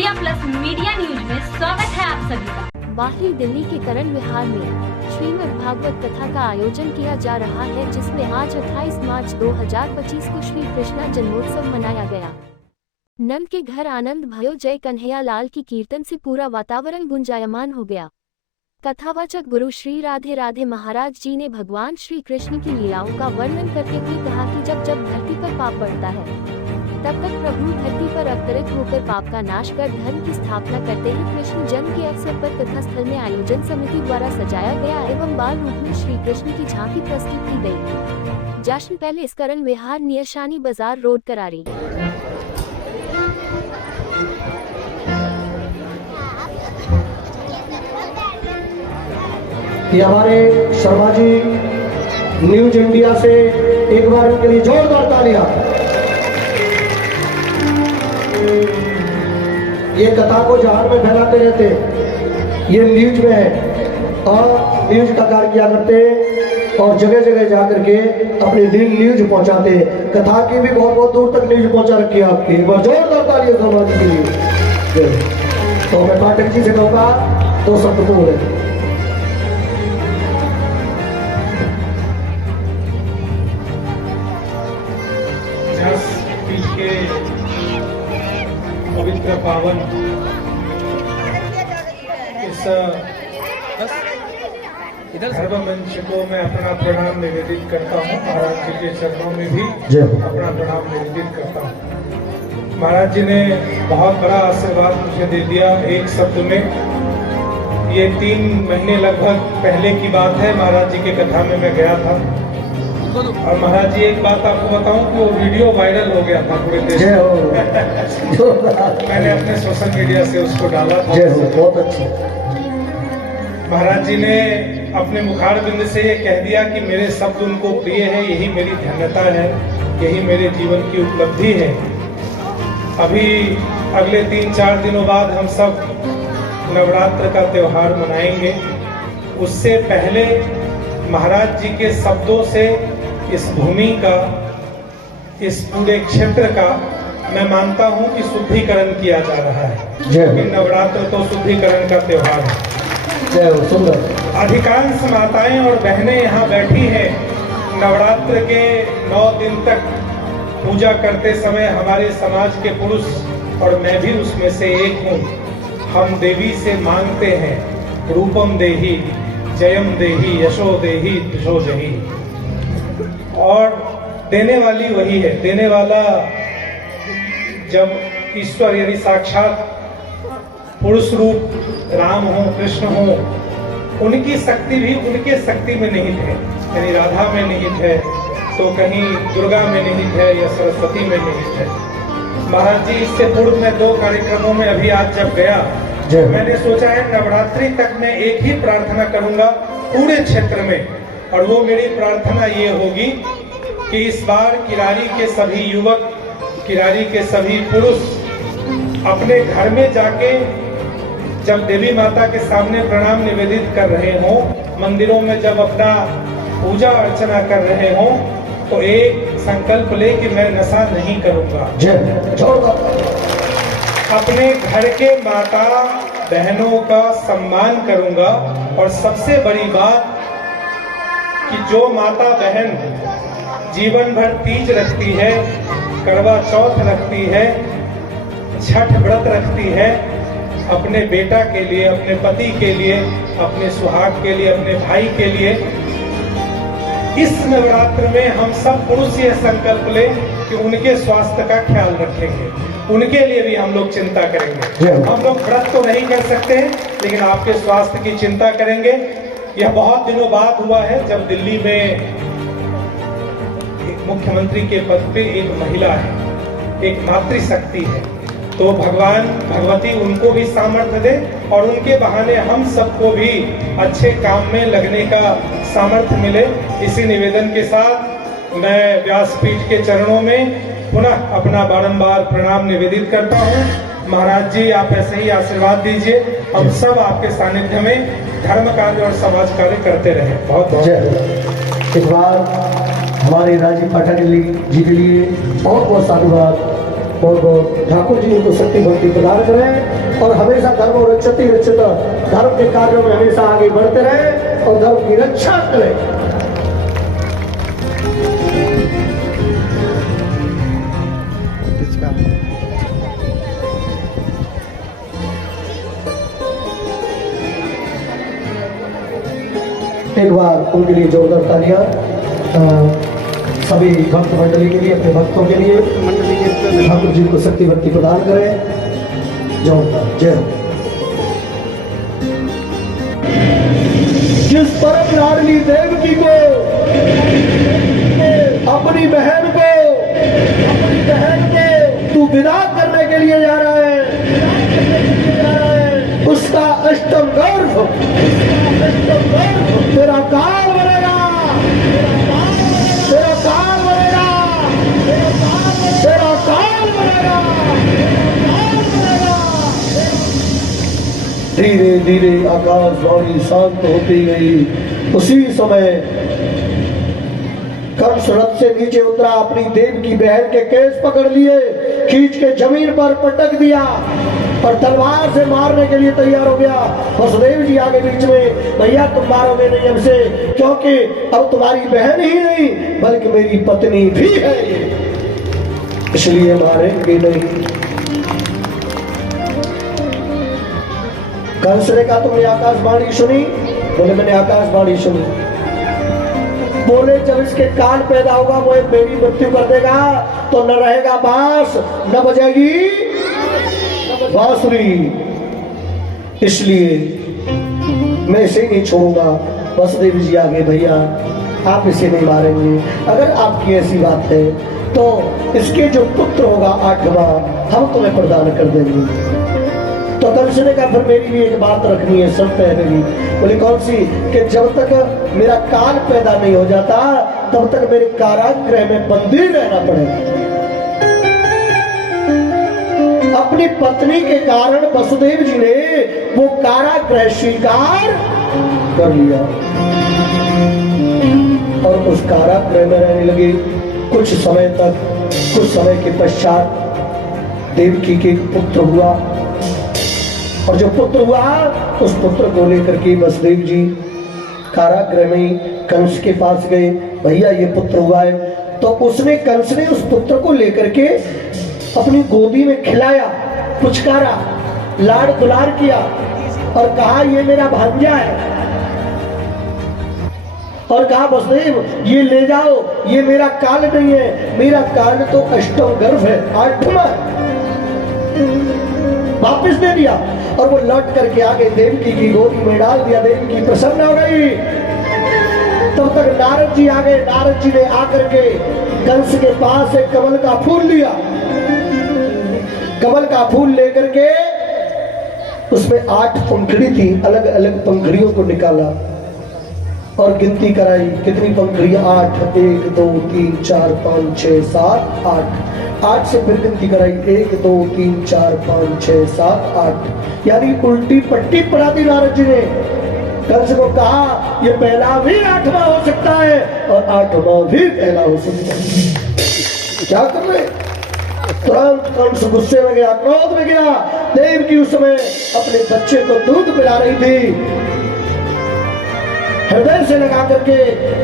India plus media news में स्वागत है आप सभी का। बाहरी दिल्ली के करण विहार में श्रीमद् भागवत कथा का आयोजन किया जा रहा है, जिसमें आज 28 मार्च 2025 को श्री कृष्णा जन्मोत्सव मनाया गया। नंद के घर आनंद भयो जय कन्हैया लाल की कीर्तन से पूरा वातावरण गुंजायमान हो गया। कथावाचक गुरु श्री राधे राधे महाराज जी ने भगवान श्री कृष्ण की लीलाओं का वर्णन करते हुए कहा कि जब जब धरती पर पाप बढ़ता है, तब तक प्रभु धरती पर अवतरित होकर पाप का नाश कर धर्म की स्थापना करते हैं। कृष्ण जन्म के अवसर पर कथा स्थल में आयोजन समिति द्वारा सजाया गया एवं बाल रूप में श्री कृष्ण की झांकी प्रस्तुत की गई। जश्न पहले इस करण विहार नियशानी बाजार रोड करारी। ये हमारे शर्मा जी न्यूज इंडिया से एक बार उनके लिए जोरदार तालियां। ये कथा को जहां में फैलाते रहते, ये न्यूज में है और न्यूज का कार्य किया करते और जगह जगह जा करके अपनी न्यूज पहुंचाते। कथा की भी बहुत बहुत दूर तक न्यूज पहुंचा रखी है आपकी। एक बार जोरदार तालियां शर्मा जी के लिए। तो मैं पाठक जी से कहूँगा तो शब्द को बोले। पवित्र पावन इस धर्म मंच को मैं अपना प्रणाम निवेदित करता हूँ। महाराज जी के चरणों में भी अपना प्रणाम निवेदित करता हूँ। महाराज जी ने बहुत बड़ा आशीर्वाद मुझे दे दिया एक शब्द में। ये 3 महीने लगभग पहले की बात है, महाराज जी के कथा में मैं गया था और महाराज जी एक बात आपको बताऊं कि वो वीडियो वायरल हो गया था पूरे देश में। मैंने अपने सोशल मीडिया से उसको डाला था। बहुत अच्छा। महाराज जी ने अपने मुखार बिंद से ये कह दिया कि मेरे शब्द उनको प्रिय है, यही मेरी धन्यता है, यही मेरे जीवन की उपलब्धि है। अभी अगले 3-4 दिनों बाद हम सब नवरात्र का त्योहार मनाएंगे। उससे पहले महाराज जी के शब्दों से इस भूमि का, इस पूरे क्षेत्र का मैं मानता हूं कि शुद्धिकरण किया जा रहा है, क्योंकि नवरात्र तो शुद्धिकरण का त्योहार है। सुंदर। अधिकांश माताएं और बहनें यहाँ बैठी हैं। नवरात्र के 9 दिन तक पूजा करते समय हमारे समाज के पुरुष, और मैं भी उसमें से एक हूँ, हम देवी से मांगते हैं रूपम देही, जयम देही, यशो देही, दिशो जही। और देने वाली वही है। देने वाला जब ईश्वर यानी साक्षात पुरुष रूप राम हो, कृष्ण हो, उनकी शक्ति भी उनके शक्ति में नहीं थे, यानी राधा में नहीं थे, तो कहीं दुर्गा में नहीं थे या सरस्वती में नहीं थे। महाराज जी इससे पूर्व में 2 कार्यक्रमों में अभी आज जब गया, मैंने सोचा है नवरात्रि तक मैं एक ही प्रार्थना करूंगा पूरे क्षेत्र में, और वो मेरी प्रार्थना ये होगी कि इस बार किरारी के सभी युवक, किरारी के सभी पुरुष अपने घर में जाके जब देवी माता के सामने प्रणाम निवेदित कर रहे हों, मंदिरों में जब अपना पूजा अर्चना कर रहे हों, तो एक संकल्प ले कि मैं नशा नहीं करूंगा। अपने घर के माता बहनों का सम्मान करूंगा। और सबसे बड़ी बात कि जो माता बहन जीवन भर तीज रखती है, करवा चौथ रखती है, छठ व्रत रखती है, अपने बेटा के लिए, अपने पति के लिए, अपने सुहाग के लिए, अपने भाई के लिए, इस नवरात्र में हम सब पुरुष ये संकल्प लें कि उनके स्वास्थ्य का ख्याल रखेंगे, उनके लिए भी हम लोग चिंता करेंगे। हम लोग व्रत तो नहीं कर सकते हैं, लेकिन आपके स्वास्थ्य की चिंता करेंगे। यह बहुत दिनों बाद हुआ है जब दिल्ली में एक मुख्यमंत्री के पद पे एक महिला है, एक मातृशक्ति है। तो भगवान भगवती उनको भी सामर्थ्य दे और उनके बहाने हम सबको भी अच्छे काम में लगने का सामर्थ्य मिले। इसी निवेदन के साथ मैं व्यासपीठ के चरणों में पुनः अपना बारंबार प्रणाम निवेदित करता हूँ। महाराज जी आप ऐसे ही आशीर्वाद दीजिए, हम सब आपके सानिध्य में धर्म कार्य और समाज कार्य करते रहे। बहुत बहुत इस बार हमारे राजीव पाठक जी के लिए बहुत बहुत साधुवाद। बहुत बहुत ठाकुर जी को शक्ति भक्ति प्रदान करें और हमेशा धर्म और रक्षति रक्षित धर्म के कार्यों में हमेशा आगे बढ़ते रहे और धर्म की रक्षा करें। एक बार उनके लिए जोरदार तालियां सभी भक्त मंडली के लिए, अपने भक्तों के लिए ठाकुर जी को शक्ति भक्ति प्रदान करें। जोरदार जय हो। जिस परम लाडली देवकी को अपनी बहन को तू विदा करने के लिए जा रहा है, उसका अष्टम गर्भ तेरा काल बनेगा, तेरा काल बनेगा, तेरा काल बनेगा। धीरे धीरे आकाशवाणी शांत होती गई। उसी समय कंस रथ से नीचे उतरा, अपनी देव की बहन के केस पकड़ लिए, खींच के जमीन पर पटक दिया और तलवार से मारने के लिए तैयार हो गया। वसुदेव जी आगे बीच में, भैया तुम मारोगे नहीं हमसे, क्योंकि अब तुम्हारी बहन ही नहीं बल्कि मेरी पत्नी भी है, इसलिए मारेंगे नहीं। कंस ने कहा तुमने आकाशवाणी सुनी? बोले मैंने आकाशवाणी सुनी। बोले जब इसके काल पैदा होगा वो मेरी मृत्यु कर देगा तो न रहेगा बांस न बजेगी बांसुरी, इसलिए मैं इसे नहीं छोड़ूंगा। वसुदेव जी आगे, भैया आप इसे नहीं मारेंगे, अगर आपकी ऐसी बात है तो इसके जो पुत्र होगा 8वां हम तुम्हें प्रदान कर देंगे। तो कंस ने कहा फिर मेरी भी एक बात रखनी है, शर्त है मेरी। बोले कौन सी? कि जब तक मेरा काल पैदा नहीं हो जाता तब तक मेरे कारागृह में बंदी रहना पड़ेगा। अपनी पत्नी के कारण वसुदेव जी ने वो कारागृह स्वीकार कर लिया और उस कारागृह में रहने लगे कुछ समय तक। कुछ समय के पश्चात देवकी के पुत्र हुआ और जो पुत्र हुआ उस पुत्र को लेकर के वसुदेव जी कारागृह में कंस के पास गए, भैया ये पुत्र हुआ है। तो उसने कंस ने उस पुत्र को लेकर के अपनी गोदी में खिलाया, पुचकारा, लाड़ दुलार किया और कहा ये मेरा भांजा है, और कहा वसुदेव ये ले जाओ, ये मेरा काल नहीं है, मेरा काल तो अष्टम गर्भ है, 8वां। वापिस दे दिया और वो लौट करके आगे देवकी की गोदी में डाल दिया। देवकी प्रसन्न हो गई। तब तक नारद जी आ गए। नारद जी ने आकर के कंस के पास एक कमल का फूल लिया। कमल का फूल लेकर के उसमें 8 पंखड़ी थी, अलग अलग पंखड़ियों को निकाला और गिनती कराई। कितनी पंखड़ियां? 8, 1 2 3 4 5 6 7 8। 8 से फिर गिनती कराई, 1 2 3 4 5 6 7 8, यानी उल्टी पट्टी पढ़ा दी नारद जी ने। कंस को कहा ये पहला भी 8वां हो सकता है और 8वां भी पहला हो सकता है। क्या कर रहे? तुरंत कंस गुस्से में गया, क्रोध में गया। देवकी उस समय अपने बच्चे को दूध पिला रही थी, हृदय से लगा करके,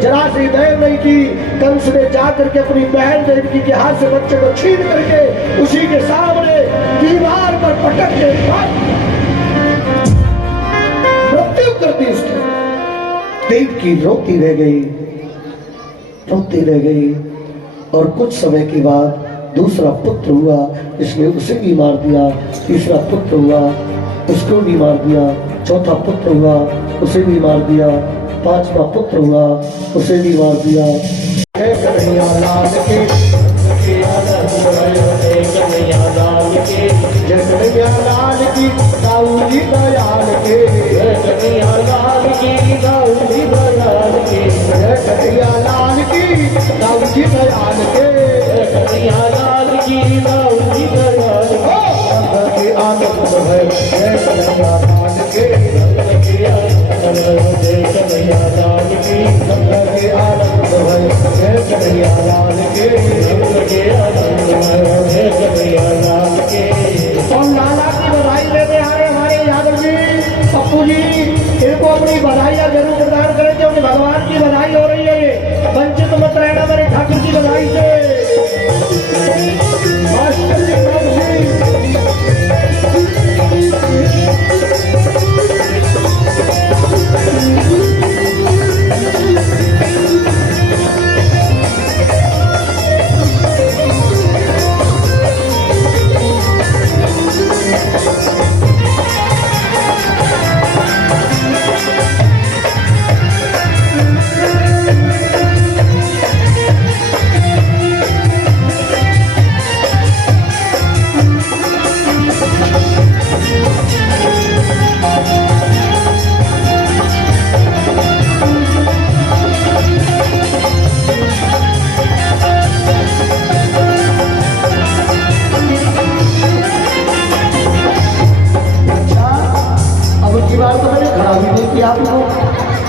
जरा सी देर नहीं की। कंस ने जा करके अपनी बहन देवकी के हाथ से बच्चे को छीन करके उसी के सामने दीवार पर पटक के मृत्यु कर दी उसकी। देवकी रोती रह गई, रोती रह गई। और कुछ समय के बाद दूसरा पुत्र हुआ, इसने उसे भी मार दिया। तीसरा पुत्र हुआ, उसको भी मार दिया। चौथा पुत्र हुआ, उसे भी मार दिया। 5वां पुत्र हुआ, उसे भी मार दिया। कन्हैया लाल के, कन्हैया लाल की, दाऊ जी दयाल के, कन्हैया लाल की, दाऊ जी दयाल के, कन्हैया लाल की, दाऊ जी दयाल के, कन्हैया लाल की, दाऊ जी दयाल के। आनंद है कन्हैया लाल के, कन्हैया लाल की, सबके आनंद है कन्हैया लाल के, सबके आनंद है कन्हैया बापू जी इनको अपनी बधाइयाँ जरूर प्रदान करें क्योंकि भगवान की बधाई हो रही है। ये वंचित मत रहना मेरे ठाकुर की बधाई से। मास्टर जी, प्रभु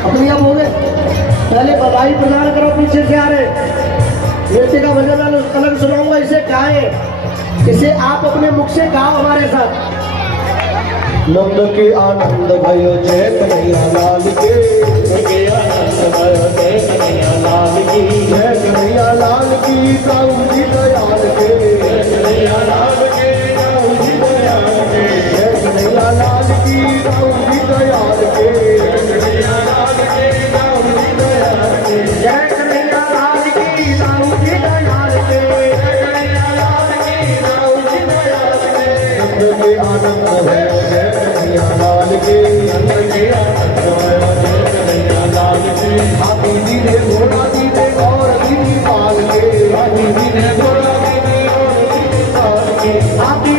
अपनी अब हो गए। पहले बधाई प्रदान करो, पीछे से आ रहे नृत्य का भजन अलग सुनाऊंगा, इसे गाएं, इसे आप अपने मुख से गाओ हमारे साथ। नंद के आनंद भयो जय कन्हैया लाल के, आनंद भयो जय कन्हैया लाल की, जय कन्हैया लाल की काऊ जी दयाल के, जय कन्हैया लाल के काऊ जी दयाल के, जय कन्हैया लाल की काऊ जी दयाल के, आनंद भयो जय कन्हैया लाल के, आनंद के आनंद भयो जय कन्हैया लाल के, हाथी दीने घोड़ा दीने और दीनी पाल के, हाथी दीने घोड़ा दीने और दीनी पाल के, हाथी